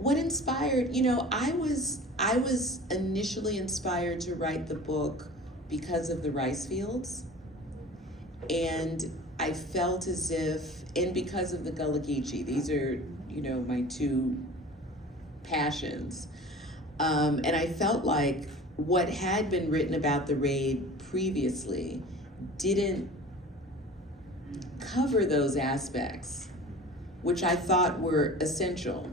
what inspired, I was initially inspired to write the book because of the rice fields. And I felt as if, and because of the Gullah Geechee, these are, my two passions. And I felt like what had been written about the raid previously didn't cover those aspects, which I thought were essential.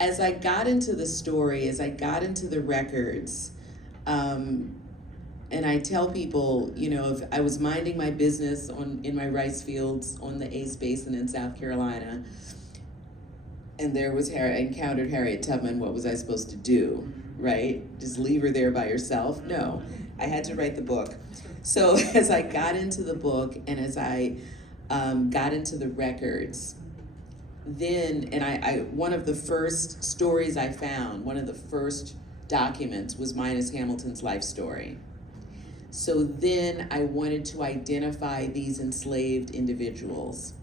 As I got into the story, as I got into the records, and I tell people, if I was minding my business in my rice fields on the Ace Basin in South Carolina, and I encountered Harriet Tubman, what was I supposed to do, right? Just leave her there by herself? No, I had to write the book. So as I got into the book and as I got into the records, then, and I one of the first stories I found, one of the first documents was Minus Hamilton's life story. So then I wanted to identify these enslaved individuals.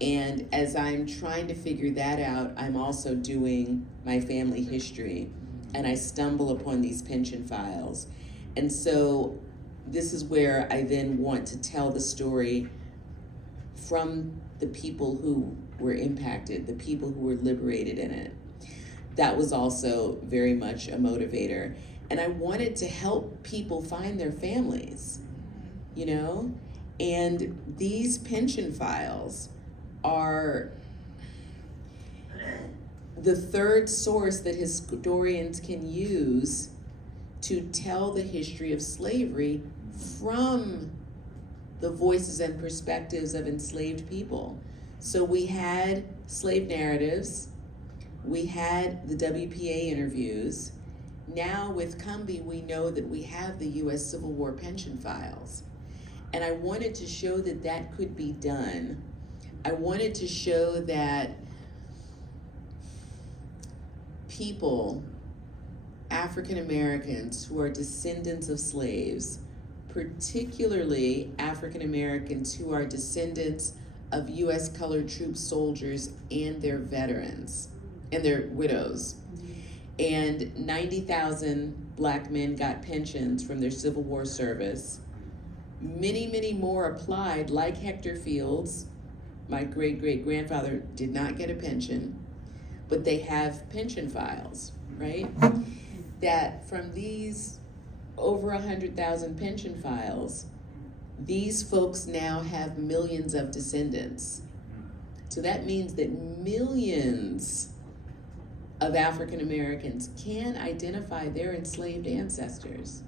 And as I'm trying to figure that out, I'm also doing my family history, and I stumble upon these pension files. And so this is where I then want to tell the story from the people who were impacted, the people who were liberated in it. That was also very much a motivator. And I wanted to help people find their families, And these pension files are the third source that historians can use to tell the history of slavery from the voices and perspectives of enslaved people. So we had slave narratives, we had the WPA interviews. Now with Combee, we know that we have the U.S. Civil War pension files. And I wanted to show that that could be done. I wanted to show that people, African Americans who are descendants of slaves, particularly African Americans who are descendants of U.S. colored troop soldiers and their veterans and their widows. And 90,000 Black men got pensions from their Civil War service. Many, many more applied, like Hector Fields. My great-great-grandfather did not get a pension, but they have pension files, right? That from these over 100,000 pension files, these folks now have millions of descendants. So that means that millions of African Americans can identify their enslaved ancestors.